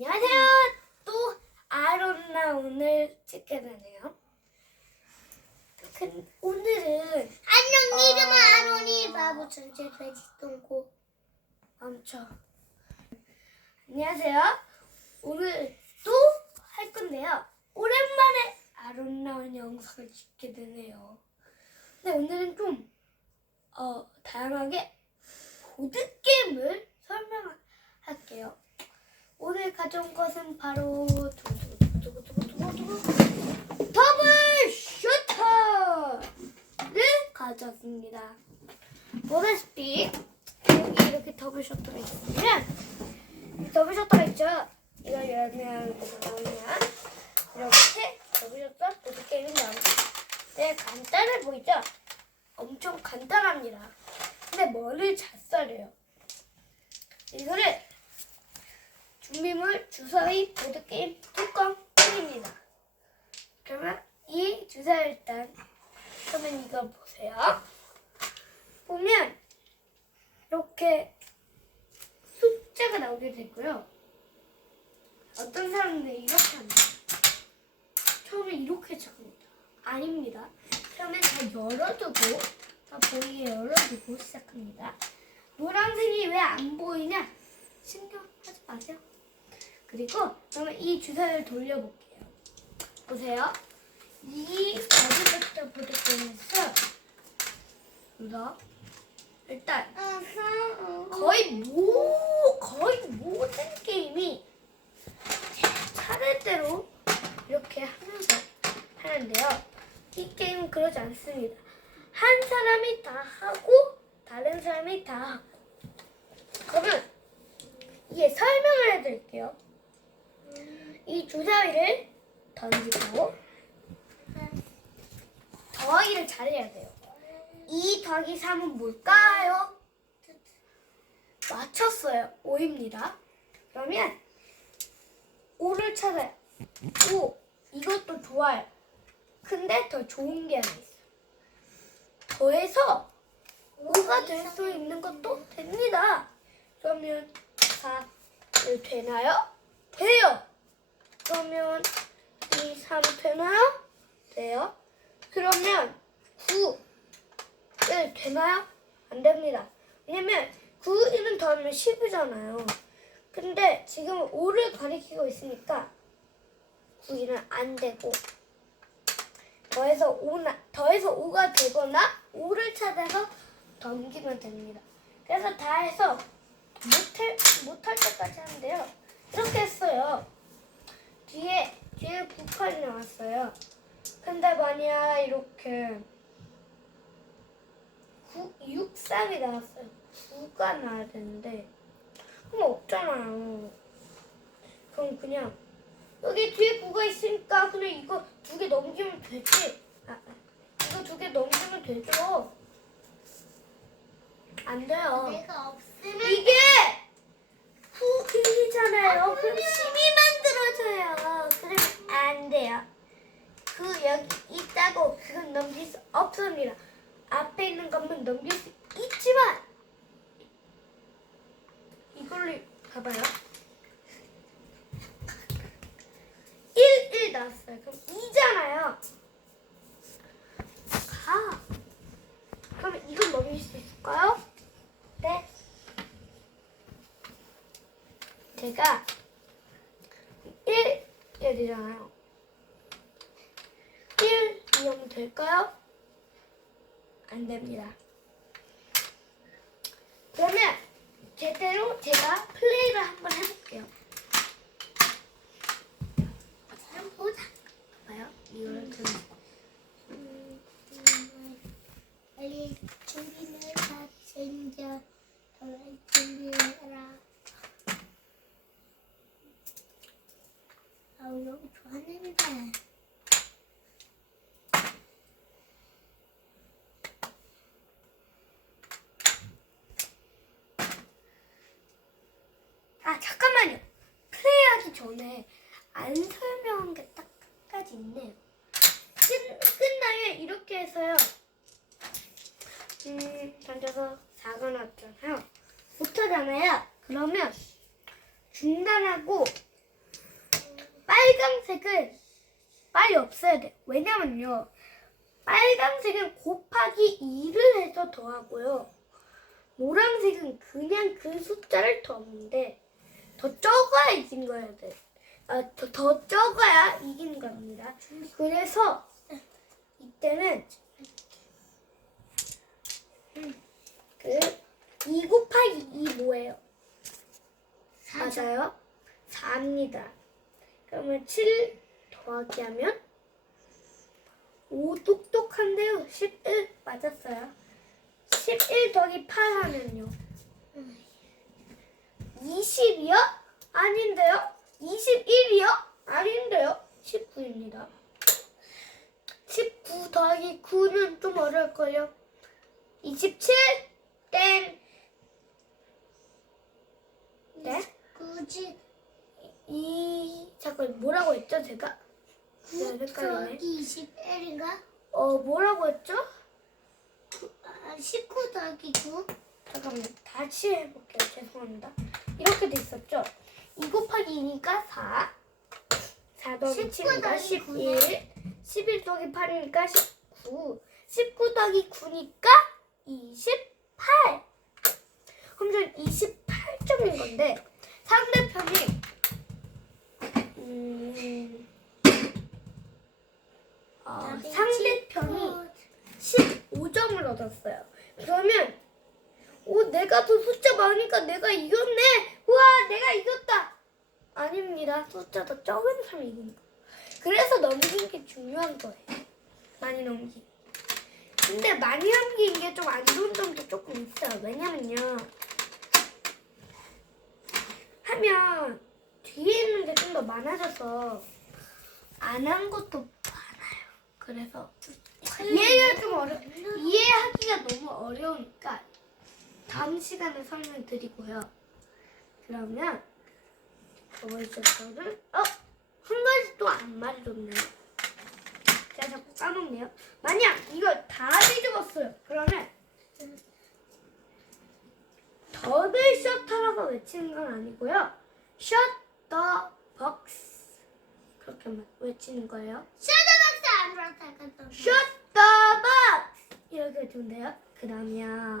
안녕하세요. 또 아론나 오늘 찍게 되네요. 근 오늘은 안녕 어. 이름은 아론이 바보 전체 돼지 똥꼬 멈춰. 안녕하세요. 오늘 또 할 건데요. 오랜만에 아론 나온 영상을 찍게 되네요. 근데 오늘은 좀 어, 다양하게 보드 게임을 설명할게요. 오늘 가져온 것은 바로 더블 셔터를 가져왔습니다. 보다시피 여기 이렇게 더블 셔터가 있으면 이 더블 셔터가 있죠. 이걸 열면 나오면 이렇게 더블 셔터 보드 게임이. 네, 간단해 보이죠? 엄청 간단합니다. 근데 머리를 잘 써려요. 이거를 준비물 주사위 보드게임 뚜껑입니다. 그러면 이 주사위 일단 그러면 이거 보세요. 보면 이렇게 숫자가 나오게 되고요. 어떤 사람들은 이렇게 합니다. 처음에 이렇게 적습니다. 아닙니다. 처음에 다 열어두고 다 보이게 열어두고 시작합니다. 노란색이 왜 안 보이냐? 신경 하지 마세요. 그리고 그러면 이 주사위를 돌려볼게요. 보세요. 이 어디부터 보드게임에서 이거 일단 거의 모 거의 모든 게임이 차례대로 이렇게 하면서 하는데요. 이 게임은 그러지 않습니다. 한 사람이 다 하고 다른 사람이 다 하고. 그러면 이게 설명을 해드릴게요. 이 주사위를 던지고 더하기를 잘해야 돼요. 2 더하기 3은 뭘까요? 맞췄어요. 5입니다. 그러면 5를 찾아요. 5. 이것도 좋아요. 근데 더 좋은 게 하나 있어요. 더해서 5가 될 수 있는 것도 됩니다. 그러면 4를 되나요? 돼요. 그러면 2, 3 되나요? 돼요. 그러면 9를 되나요? 안 됩니다. 왜냐면 9, 1은 더하면 10이잖아요. 근데 지금 5를 가리키고 있으니까 9, 1은 안 되고 더해서 5, 더해서 5가 되거나 5를 찾아서 넘기면 됩니다. 그래서 다 해서 못할, 못할 때까지 하는데요. 이렇게 했어요. 뒤에, 뒤에 9칼이 나왔어요. 근데 만약 이렇게 9, 6, 3이 나왔어요. 9가 나와야 되는데 그럼 없잖아요. 그럼 그냥 여기 뒤에 9가 있으니까 그냥 이거 두 개 넘기면 되지. 아, 아, 이거 두 개 넘기면 되죠. 안 돼요. 내가 없으면 이게 9이잖아요. 그럼 10이 만 들어져요. 그러면 안 돼요. 그 여기 있다고 그건 넘길 수 없습니다. 앞에 있는 것만 넘길 수 있지만 이걸로 봐봐요. 1, 1 나왔어요. 그럼 2잖아요. 가. 그러면 이걸 넘길 수 있을까요? 네. 제가 1 해야 되잖아요. 1 이용 될까요? 안 됩니다. 그러면 제대로 제가 플레이를 한번 해볼게요. 이걸 좀 음, 음, 빨리 준비를 다 챙겨 빨리 준비해라 아우 여기 좋았는데 아 잠깐만요. 전에 안 설명한 게 딱 끝까지 있네요. 끝, 끝나면 이렇게 해서요. 음 던져서 4가 나왔잖아요. 못하잖아요. 그러면 중단하고 빨강색은 빨리 없애야 돼. 왜냐면요. 빨강색은 곱하기 2를 해서 더하고요. 노란색은 그냥 그 숫자를 더하는데 더 적어야 이긴 거야 돼. 아, 더, 더 적어야 이긴 겁니다. 그래서 이때는 그2 곱하기 2 뭐예요? 맞아요. 4입니다. 그러면 7 더하기 하면 5 똑똑한데요. 11 맞았어요. 11 더하기 8 하면요. 20이요? 아닌데요. 21이요? 아닌데요. 19입니다. 19 더하기 9는 좀 어려울걸요. 27? 땡. 네? 굳이 이 잠깐 뭐라고 했죠 제가? 네, 헷갈리네. 9 21인가? 어 뭐라고 했죠? 아, 19 더하기 9? 잠깐만 다시 해볼게요 죄송합니다 이렇게 돼 있었죠? 2 곱하기 2니까 4 4 더하기 19 7이니까 더하기 11 11 더하기 8이니까 19 19 더하기 9니까 28 그럼 전 28점인 건데 상대편이 음, 어, 상대편이 15점을 얻었어요. 그러면 더 숫자 많으니까 내가 이겼네. 우와 내가 이겼다. 아닙니다. 숫자 더 적은 사람이 이긴 거. 그래서 넘기는 게 중요한 거예요. 많이 넘기. 근데 많이 넘기는 게좀 안 좋은 점도 조금 있어요. 왜냐면요. 하면 뒤에 있는 게 좀 더 많아져서 안 한 것도 많아요. 그래서 이해가 좀 어려 이해하기가 너무 어려우니까 다음 시간에 설명드리고요. 그러면 저번주를 어? 한 가지 또 안 말해줬네요. 제가 자꾸 까먹네요. 만약 이거 다 뒤집었어요. 그러면 더블 셔터라고 외치는 건 아니고요. 셔터 박스 그렇게만 외치는 거예요. 셔터 박스 안 그렇다고 셔터 박스 이렇게 돼요. 그러면